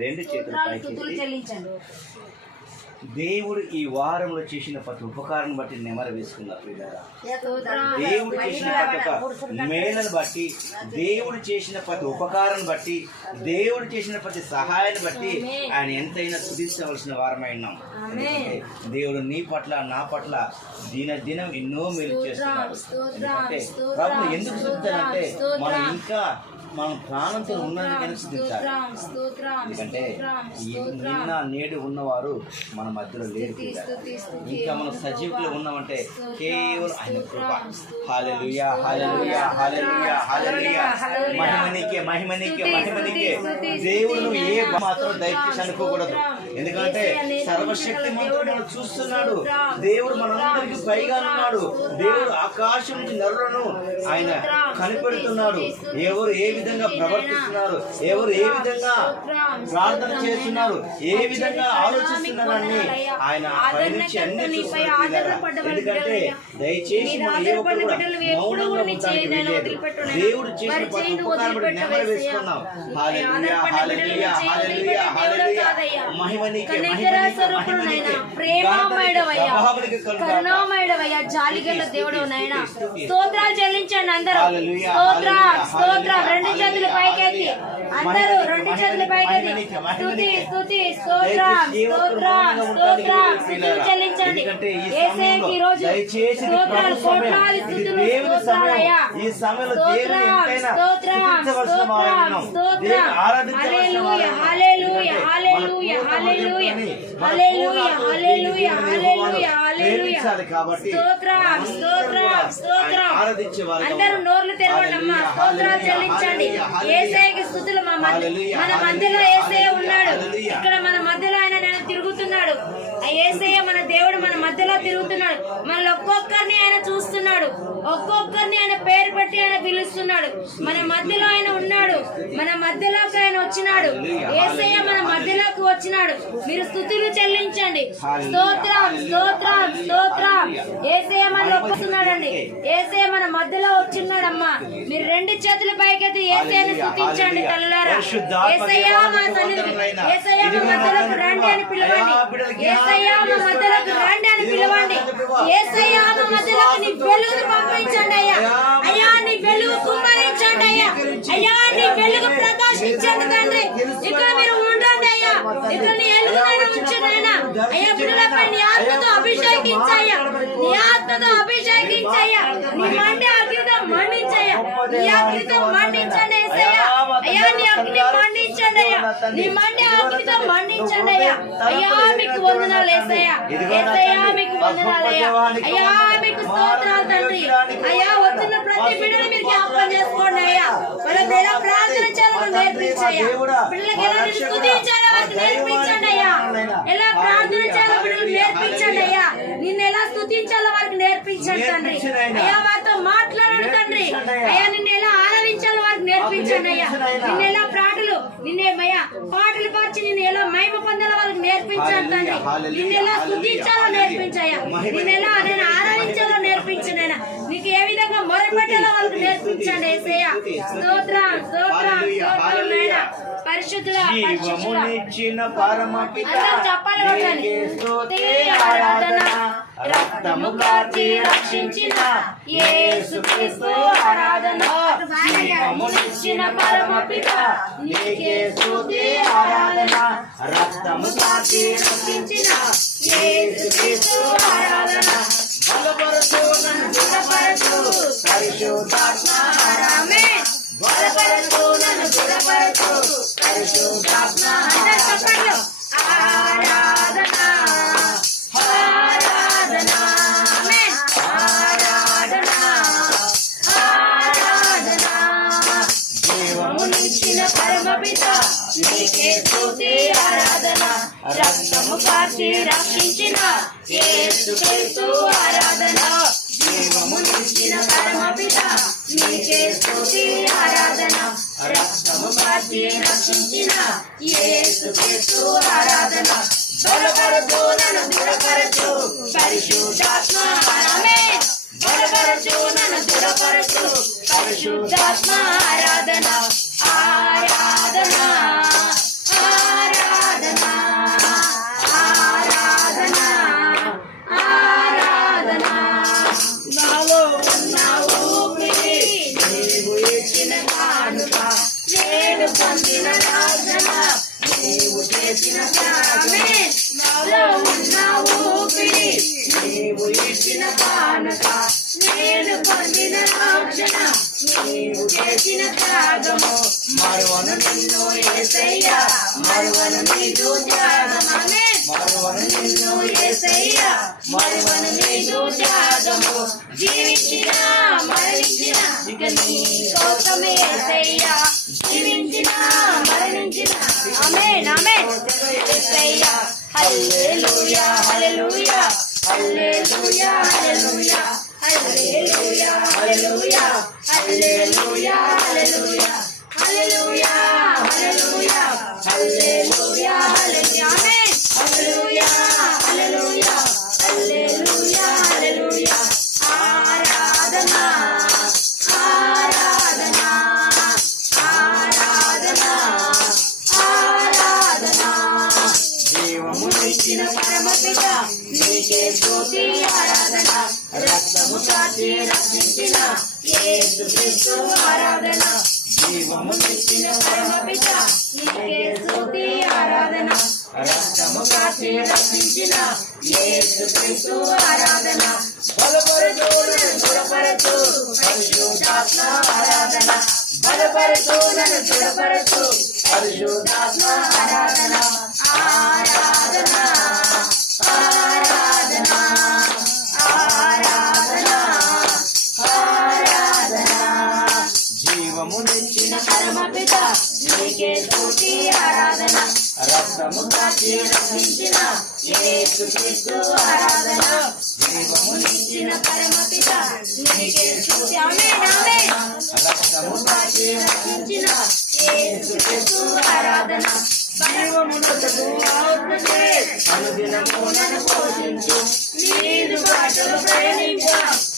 రెండు చేతులు పైకెత్తి దేవుడు ఈ వారంలో చేసిన ప్రతి ఉపకారాన్ని బట్టి నెమరు వేసుకున్నారు. దేవుడు చేసిన ప్రతి ఒక్క మేలను బట్టి, దేవుడు చేసిన ప్రతి ఉపకారాన్ని బట్టి, దేవుడు చేసిన ప్రతి సహాయాన్ని బట్టి ఆయన ఎంతైనా స్తుతించవలసిన వారమైనాం. దేవుడు నీ పట్ల నా పట్ల దినం ఎన్నో మేలు చేస్తున్నాడు. ఎందుకంటే ప్రభు ఎందుకు స్తుతించాలంటే మనం ప్రాణంతో ఉన్నందుకైనా స్తుతించాలి. ఎందుకంటే నిన్న నేడు ఉన్నవారు మన మధ్యలో లేరు. ఇంకా మనం సజీవులు ఉన్నామంటే కేవలం ఆయన కృప. హల్లెలూయా, హల్లెలూయా, హల్లెలూయా, హల్లెలూయా. మహిమనికే. దేవుడు ఏ మాత్రం దయచేసి అనుకోకూడదు. ఎందుకంటే సర్వశక్తి మంత్రుడు చూస్తున్నాడు. దేవుడు మనందరికీ పైగా ఉన్నాడు. దేవుడు ఆకాశం నుంచి నరులను ఆయన కనిపెడుతున్నాడు. ఎవరు ఏ విధంగా ప్రవర్తిస్తున్నారు, ఎవరు ఏ విధంగా ప్రార్థన చేస్తున్నారు, ఏ విధంగా ఆలోచిస్తున్నారని ఆయన పైనుంచి అన్ని చూస్తున్నారు. ఎందుకంటే దయచేసి ఏ ఒక్కరు కూడా మౌనంగా ఉండడానికి వీలేదు. దేవుడు చేసిన ప్రతి ఉపకారం నెమరు వేసుకున్నాం. హల్లెలూయా, హల్లెలూయా, హల్లెలూయా, హల్లెలూయా. మహిమనికే, కరుణామయుడవయ్యా, జాలిగల దేవుడు నాయనా, స్తోత్రాలు చెల్లించండి అందరూ. స్తోత్రం రెండు చేతులు పైకెత్తి, అందరూ రెండు చేతులు పైకెత్తి స్తుతి స్తోత్రం చెల్లించండి. యేసేకి రోజు స్తోత్రాలు, కోట్లాది స్తుతులు, స్తోత్రాలయ్యా. హల్లెలూయా, హల్లెలూయా, హల్లెలూయా, హల్లెలూయా, హల్లెలూయా, హల్లెలూయా, హల్లెలూయా, హల్లెలూయా. స్తోత్రం. అందరూ నోర్లు తెరవండి అమ్మా, స్తోత్రాలు చెల్లించండి. యేసయ్యకి స్తుతులు. మన మధ్యలో యేసయ్య ఉన్నాడు. ఇక్కడ మన మధ్యలో ఆయన తిరుగుతున్నాడు. యేసయ్య మన దేవుడు మన మధ్యలో తిరుగుతున్నాడు. మన ఒక్కొక్కరిని ఆయన చూస్తున్నాడు. ఒక్కొక్కరిని ఆయన పేరు పెట్టి ఆయన పిలుస్తున్నాడు. మన మధ్యలో ఆయన ఉన్నాడు. మన మధ్యలోకి ఆయన వచ్చినాడు. యేసయ్య మన మధ్యలోకి వచ్చినాడు. మీరు స్తుతులు చెల్లించండి. స్తోత్రం. యేసయ్య మనలో వస్తున్నాడండి. యేసయ్య మన మధ్యలో వచ్చిన్నాడమ్మా. మీరు రెండు చేతుల పైకెత్తి యేసయ్యని స్తుతించండి తల్లారా. యేసయ్య మా సన్నిధికి, యేసయ్య మా మధ్యలోకి రండి అని పిలవండి. యేసయ్య మా మధ్యలోకి రండి అని పిలవండి. యేసయ్య మా మధ్యలోకి నీ వెలుగును పంపించండి అయ్యా. అయ్యా నీ వెలుగు కుమ్మరించండి అయ్యా. అయ్యా నీ వెలుగు ప్రకాశించండి తండ్రి. ఇక్కడ మీరు ఉండండి అయ్యా. ఇక్కడ నీ ఎలుగునైనా ఉంచండి అయ్యా. అయ్యా బిడ్డలపై నీ ఆత్మతో అభిషేకించయ్యా. నీ ఆత్మతో అభిషేకించయ్యా. నీ మండే అగ్నితో మండించయ్యా. నీ అగ్నితో మండించండి యేసయ్యా. అయ్యా నీ అగ్ని మండించండి అయ్యా. నీ మండే అగ్నితో మండించండి అయ్యా. అయ్యా మీకు వందనాలు యేసయ్యా. యేసయ్యా మీకు వందనాలు అయ్యా. అయ్యా మీకు స్తోత్రాలు తండ్రి. అయ్యా వచ్చిన ప్రతి బిడ్డను మీరు జ్ఞాపకం చేసుకోండి అయ్యా. వాళ్ళకి ఎలా ప్రార్థన చేయాలో నేర్పించయ్యా. పిల్లలకి ఎలా స్తుతించాలో వారికి నేర్పించండి అయ్యా. ఎలా ప్రార్థన చేయాలో బిడ్డలకు నేర్పించండి అయ్యా. నిన్ను ఎలా స్తుతించాలో వారికి నేర్పించండి తండ్రి. అయ్యా వారితో మాట్లాడండి తండ్రి. అయ్యా నిన్ను ఎలా ఆరాధించాలో వారికి నేర్పించండి అయ్యా. నిన్ను ఎలా నిన్నేమయ్యా పాటలు పార్చి నిన్ను ఎలా మహిమ పొందాలో వాళ్ళకి నేర్పించండి తండ్రి. నిన్ను ఎలా స్తుతించాలో నేర్పించయ్యా. నిన్ను ఎలా నేను ఆరాధించాలో నేర్పించండి అయినా. నీకు ఏ విధంగా మొరపెట్టాలో వాళ్ళకి నేర్పించండి యేసయ్య. స్తోత్రం నాయనా. పరిశుద్ధుల ఆరాధన. రక్తము కార్చి రక్షించిన యేసుక్రీస్తు ఆరాధన. జీవమునిచ్చిన పరమపిత నీకే స్తుతి ఆరాధన. రక్తము కార్చి రక్షించిన యేసుక్రీస్తు ఆరాధన. బలపరచు నన్ను దృఢపరచు పరిశుద్ధాత్మ ఆమేన్. బలపరచు నన్ను దృఢపరచు పరిశుద్ధాత్మ. అందరూ చెప్పండి ఆరాధన ఆరాధన. ఆమేన్. ఆరాధన ఆరాధన. జీవమునిచ్చిన పరమపిత నీకే స్తుతి ఆరాధన. రక్తము కార్చి రక్షించిన యేసుక్రీస్తు ఆరాధన. జీవమునిచ్చిన పరమపిత నీకే స్తుతి ఆరాధన. రక్తము కార్చి రక్షించిన యేసుక్రీస్తు ఆరాధన. బలపరచు నన్ను దృఢపరచు పరిశుద్ధాత్మ. ఆమేన్. బలపరచు నన్ను దృఢపరచు పరిశుద్ధాత్మ. ఆరాధన ఆరాధన ఆరాధన. చేసిన త్యాగమే నాలో ఉన్న ఊపిరి నీవు ఇచ్చిన కానుక నేను పొందిన రక్షణ నీవు చేసిన త్యాగము మరువను నిన్ను యేసయ్యా మరువను నీదు త్యాగమే మరువను నిన్ను యేసయ్యా మరువను నీదు త్యాగము జీవించిన మరణించిన ఇక నీ కోసమే యేసయ్యా జీవించిన మరణించిన ఆమేన్ ఆమేన్ యేసయ్యా హల్లెలూయా హల్లెలూయా హల్లెలూయా హల్లెలూయా హల్లెలూయా హల్లెలూయా హల్లెలూయా హల్లెలూయా హల్లెలూయా హల్లెలూయా హల్లెలూయా హల్లెలూయా ఆమేన్ హల్లెలూయా హల్లెలూయా హల్లెలూయా హల్లెలూయా ఆరాధన ఆరాధన ఆరాధన ఆరాధన జీవమునిచ్చిన పరమపిత నీకే స్తుతి ఆరాధన రక్తము కాచి రక్షించిన యేసుక్రీస్తు ఆరాధన జీవమునిచ్చిన పరమపిత నీకే స్తుతి ఆరాధన రక్తము కాచి రక్షించిన యేసుక్రీస్తు ఆరాధన బలపరచు నన్ను దృఢపరచు పరిశుద్ధాత్మ ఆరాధన బలపరచు నన్ను దృఢపరచు పరిశుద్ధాత్మ ఆరాధన ఆరాధన ఆరాధన ఆరాధన ఆరాధన జీవమునిచ్చిన పరమపిత నీకే స్తుతి ఆరాధన రక్తము కాచి రక్షించిన యేసుక్రీస్తు ఆరాధన జీవమునిచ్చిన పరమపిత నీకే స్తుతి ఆమేన్ ఆమేన్ రక్తము కాచి రక్షించిన యేసుక్రీస్తు ఆరాధన జీవమునకు ఆత్మచే అనుదినము నన్ను పోషించు నీదు బాటలు ప్రయాణించ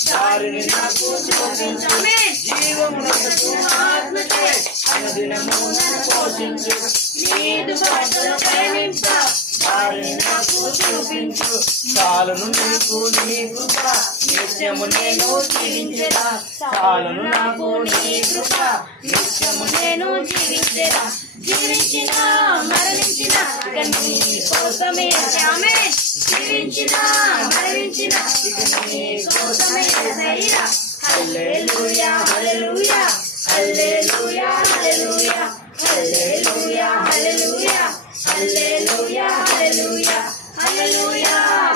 దారిని నాకు చూపించు ఆమేన్ జీవమునకు ఆత్మచే అనుదినము నన్ను పోషించు నీదు బాటలు ప్రయాణించ దారిని నాకు చూపించు చాలును నీకు నీ కృప నిత్యము నేను జీవించెదా చాలును నాకు నీ కృప నిత్యము నేను జీవించెదా జీవించిన మరణించిన ఇక నీ కోసమే ఆమేన్ జీవించిన మరణించిన ఇక నీ కోసమే యేసయ్యా హల్లెలూయా హల్లెలూయా హల్లెలూయా హల్లెలూయా హల్లెలూయా హల్లెలూయా హల్లెలూయా హల్లెలూయా హల్లెలూయా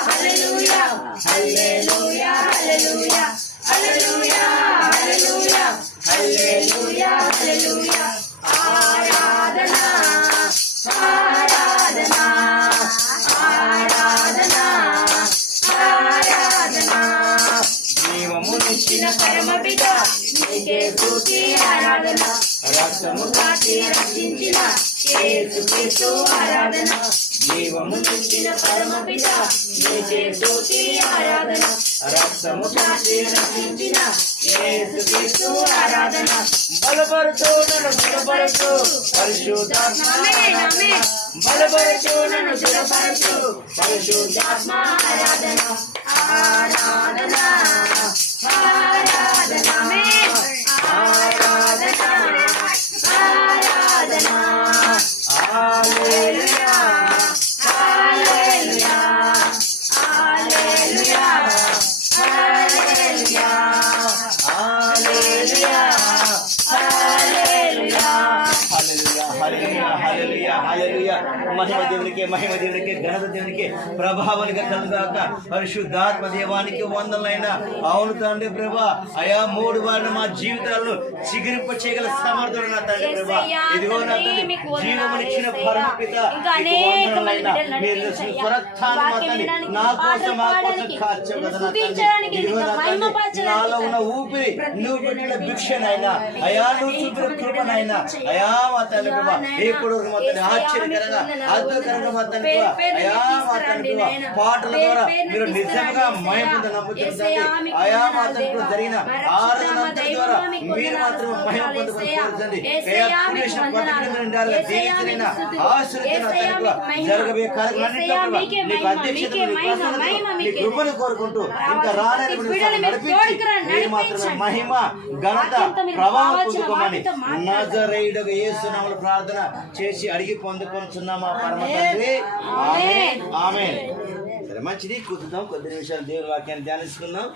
హల్లెలూయా హల్లెలూయా హల్లెలూయా హల్లెలూయా హల్లెలూయా హల్లెలూయా హల్లెలూయా ఆరాధన ఆరాధన ఆరాధన ఆరాధన జీవమునిచ్చిన పరమపిత నీకే స్తుతి ఆరాధన రక్తము కాచి రక్షించిన యేసుక్రీస్తు ఆరాధన జీవమునిచ్చిన పరమపిత నీకే స్తుతి ఆరాధన రక్తము కాచి రక్షించిన యేసుక్రీస్తు ఆరాధన బలపరచు నన్ను దృఢపరచు పరిశుద్ధాత్మ ఆరాధన బలపరచు నన్ను దృఢపరచు పరిశుద్ధాత్మ ఆరాధన ఆరాధన ఆరాధన ఆమేన్ ఆరాధన ఆరాధన హల్లెలూయా హల్లెలూయా హల్లెలూయా హల్లెలూయా హల్లెలూయా హల్లెలూయా హల్లెలూయా హల్లెలూయా హల్లెలూయా మహిమ దేవునికి ఘనత దేవునికి ప్రభావానికి కలుగాక పరిశుద్ధాత్మ దేవానికి వందనైనా అవును తండ్రి ప్రభా అయా మూడు వారిని మా జీవితాలను చిగురింప చేయగల సమర్థుడు నా తండ్రి ప్రభా ఇదిగో నా తండ్రి జీవమునిచ్చిన పరమపిత మీరు పునరుత్థానం మా తండ్రి నా కోసం మా కోసం కాచావు కదా నా తండ్రి ఇదిగో నా తండ్రి నాలో ఉన్న ఊపిరి నువ్వు పెట్టిన భిక్షనైనా అయా నువ్వు చూపిన కృపనైనా అయా మా తండ్రి ప్రభా ఎప్పుడు మా తండ్రి ఆశ్చర్యకరంగా అద్భుతంగా మా తండ్రి అయా మా తండ్రి పాటల ద్వారా మీరు నిజంగా మహిమ నమ్ముతుంది అయా మా తండ్రి జరిగిన ఆరాధన ద్వారా మీరు మాత్రం మహిమ పొందుకోండి జరగబోయే కార్యక్రమాన్ని కృపను కోరుకుంటూ ఇంకా రానని నడిపించి మీరు మాత్రమే మహిమ ఘనత ప్రభావం పొందుకోమని నజరేయుడగు యేసు నామములో ప్రార్థన చేసి అడిగి అడిగి పొందుకొనుచున్నాం మా పరమ తండ్రి. ఆమేన్. ఆమేన్. సరే మంచిది, కూర్చుందాం, కొద్ది నిమిషాలు దేవుని వాక్యాన్ని ధ్యానించుకుందాం.